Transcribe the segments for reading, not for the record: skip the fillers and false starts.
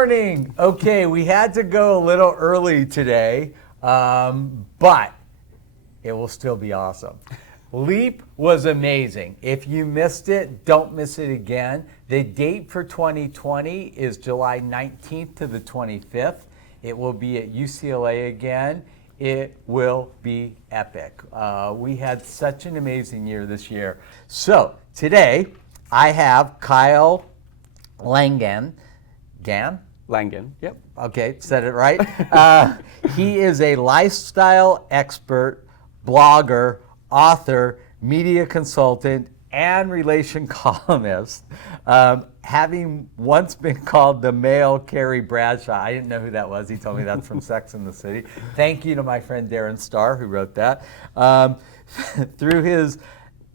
morning. Okay, we had to go a little early today, but it will still be awesome. Leap was amazing. If you missed it, don't miss it again. The date for 2020 is July 19th to the 25th. It will be at UCLA again. It will be epic. We had such an amazing year this year. So today I have Kyle Langan. Langan, yep. Okay, said it right. He is a lifestyle expert, blogger, author, media consultant, and relation columnist. Having once been called the male Carrie Bradshaw. I didn't know who that was. He told me that's from Sex and the City. Thank you to my friend Darren Starr who wrote that. Through his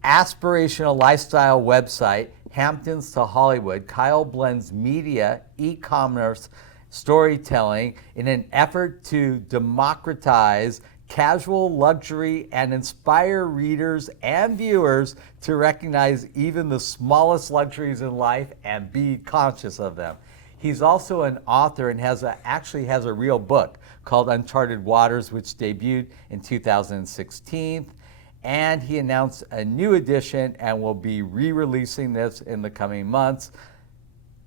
aspirational lifestyle website, Hamptons to Hollywood, Kyle blends media, e-commerce, storytelling in an effort to democratize casual luxury and inspire readers and viewers to recognize even the smallest luxuries in life and be conscious of them. He's also an author and actually has a real book called Uncharted Waters, which debuted in 2016. And he announced a new edition and will be re-releasing this in the coming months.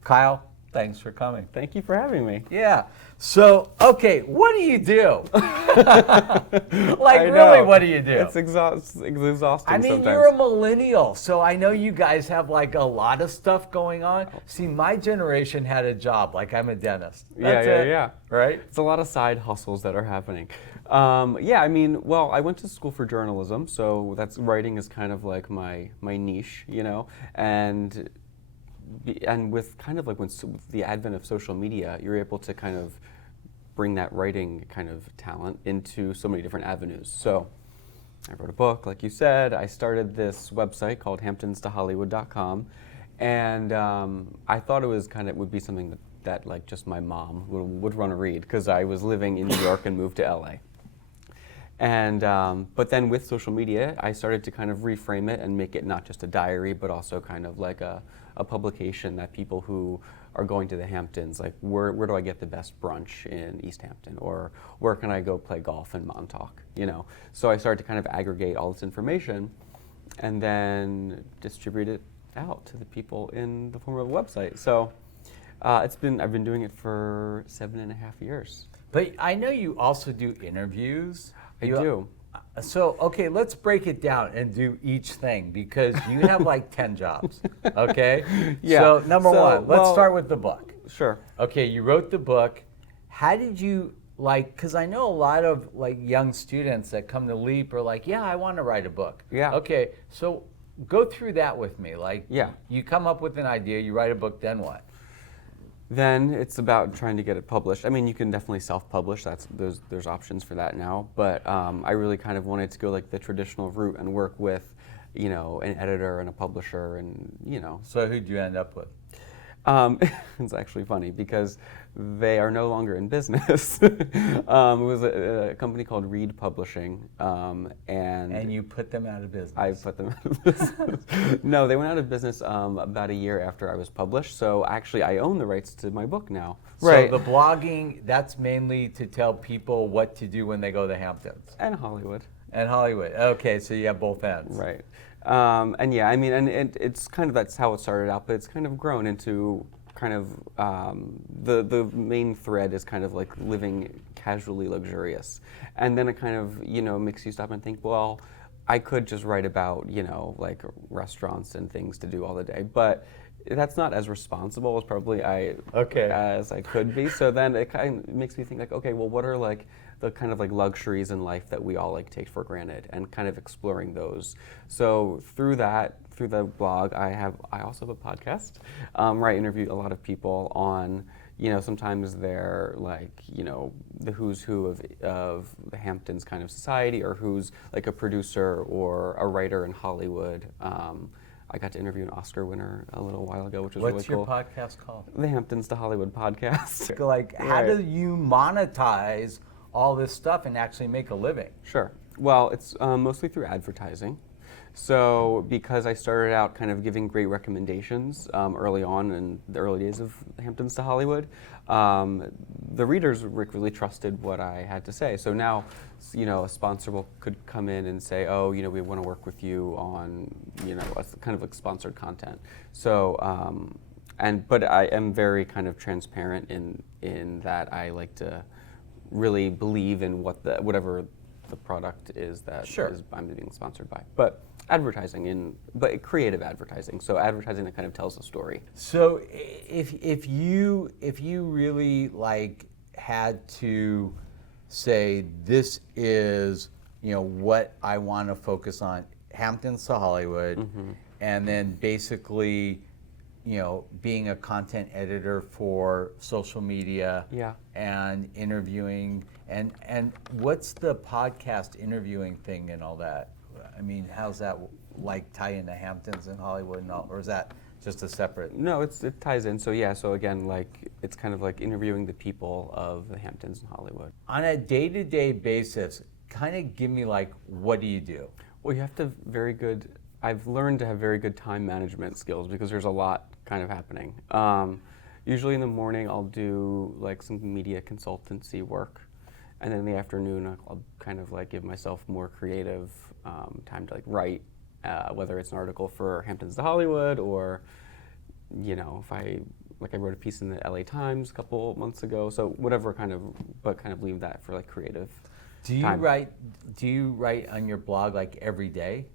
Kyle, thanks for coming. Thank you for having me. Yeah. So, okay, what do you do? Like, know. really, what do you do? It's exhausting I mean, sometimes. you're a millennial, so I know you guys have like a lot of stuff going on. See, my generation had a job, like I'm a dentist. That's it, Yeah. Right? It's a lot of side hustles that are happening. I went to school for journalism, so writing is kind of like my niche, and with kind of like with the advent of social media, you're able to kind of bring that writing kind of talent into so many different avenues. So I wrote a book, like you said. I started this website called hamptonstohollywood.com, and I thought it would be something that like just my mom would want to read, because I was living in New York and moved to LA. And but then with social media, I started to kind of reframe it and make it not just a diary, but also kind of like a publication that people who are going to the Hamptons, like where do I get the best brunch in East Hampton, or where can I go play golf in Montauk, So I started to kind of aggregate all this information and then distribute it out to the people in the form of a website. So I've been doing it for 7.5 years. But I know you also do interviews. I do. So, okay, let's break it down and do each thing, because you have like 10 jobs, okay? Yeah. So, number one, let's start with the book. Sure. Okay, you wrote the book. How did you, because I know a lot of like young students that come to Leap are like, yeah, I want to write a book. Yeah. Okay, so go through that with me. Yeah. You come up with an idea, you write a book, then what? Then it's about trying to get it published. I mean, you can definitely self-publish. There's options for that now. But I really kind of wanted to go like the traditional route and work with, an editor and a publisher, and So who'd you end up with? It's actually funny because they are no longer in business. It was a company called Reed Publishing, and you put them out of business. I put them out of business. No, they went out of business about a year after I was published. So actually, I own the rights to my book now. Right. So the blogging, that's mainly to tell people what to do when they go to the Hamptons. And Hollywood. And Hollywood. Okay, so you have both ends. Right. It's kind of, that's how it started out, but it's kind of grown into kind of the main thread is kind of like living casually luxurious, and then it kind of makes you stop and think, well, I could just write about like restaurants and things to do all the day, but that's not as responsible as probably as I could be. So then it kind of makes me think like, okay, well, what are like the kind of like luxuries in life that we all like take for granted, and kind of exploring those. So through the blog, I also have a podcast where I interview a lot of people on, sometimes they're like, the who's who of the Hamptons kind of society, or who's like a producer or a writer in Hollywood. I got to interview an Oscar winner a little while ago, which was really cool. What's your podcast called? The Hamptons to Hollywood podcast. Like, how do you monetize all this stuff and actually make a living? Sure. Well, it's mostly through advertising. So because I started out kind of giving great recommendations early on in the early days of Hamptons to Hollywood, the readers really trusted what I had to say. So now, a sponsor could come in and say, oh, we want to work with you on, a kind of like sponsored content. So, but I am very kind of transparent in that I like to really believe in whatever the product is that Sure. I'm being sponsored by. But advertising, but creative advertising. So advertising that kind of tells a story. So if you really like had to say this is what I want to focus on, Hamptons to Hollywood, Mm-hmm. and then basically being a content editor for social media, Yeah. and interviewing, and what's the podcast interviewing thing and all that? I mean, how's that like tie into Hamptons and Hollywood and all, or is that just a separate? No, it ties in. So yeah, so again, like it's kind of like interviewing the people of the Hamptons and Hollywood. On a day-to-day basis, kind of give me like, what do you do? Well, you have to have I've learned to have very good time management skills because there's a lot kind of happening. Usually in the morning I'll do like some media consultancy work, and then in the afternoon I'll kind of like give myself more creative time to like write, whether it's an article for Hamptons to Hollywood or, if I wrote a piece in the LA Times a couple months ago. So whatever but kind of leave that for like creative time. Do you write on your blog like every day?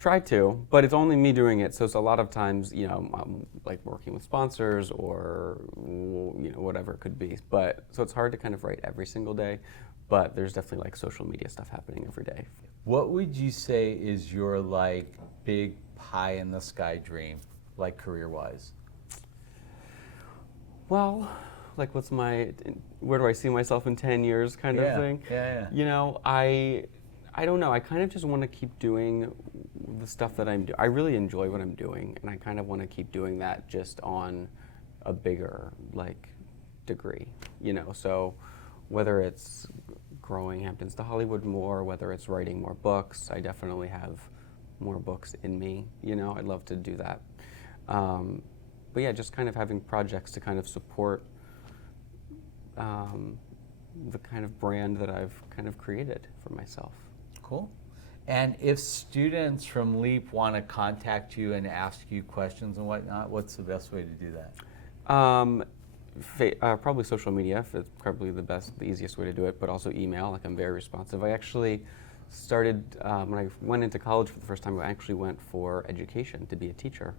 Try to, but it's only me doing it. So it's a lot of times, I'm like working with sponsors or, whatever it could be. But so it's hard to kind of write every single day, but there's definitely like social media stuff happening every day. What would you say is your like big pie in the sky dream, like career-wise? Well, like where do I see myself in 10 years kind of thing? Yeah. I don't know. I kind of just want to keep doing the stuff that I'm doing. I really enjoy what I'm doing, and I kind of want to keep doing that just on a bigger like degree, So whether it's growing Hamptons to Hollywood more, whether it's writing more books, I definitely have more books in me. I'd love to do that. But yeah, just kind of having projects to kind of support the kind of brand that I've kind of created for myself. Cool. And if students from LEAP want to contact you and ask you questions and whatnot, what's the best way to do that? Probably social media. It's probably the easiest way to do it, but also email. Like I'm very responsive. I actually started, when I went into college for the first time, I actually went for education to be a teacher.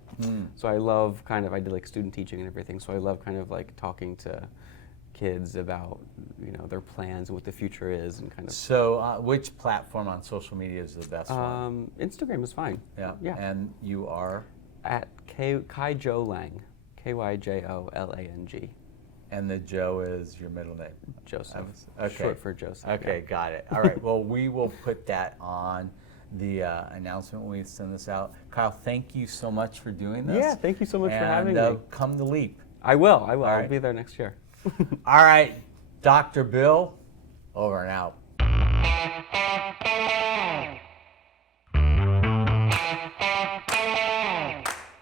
So I love I did like student teaching and everything, so I love kind of like talking to kids about their plans and what the future is and kind of. So which platform on social media is the best one? Instagram is fine. Yeah. And you are? At Kyjo Lang, KYJOLANG. And the Joe is your middle name? Joseph. Okay. Short for Joseph. Okay, yeah. got it. All right, well, we will put that on the announcement when we send this out. Kyle, thank you so much for doing this. Yeah, thank you so much for having me. Come to LEAP. I will. All I'll right. be there next year. All right, Dr. Bill, over and out.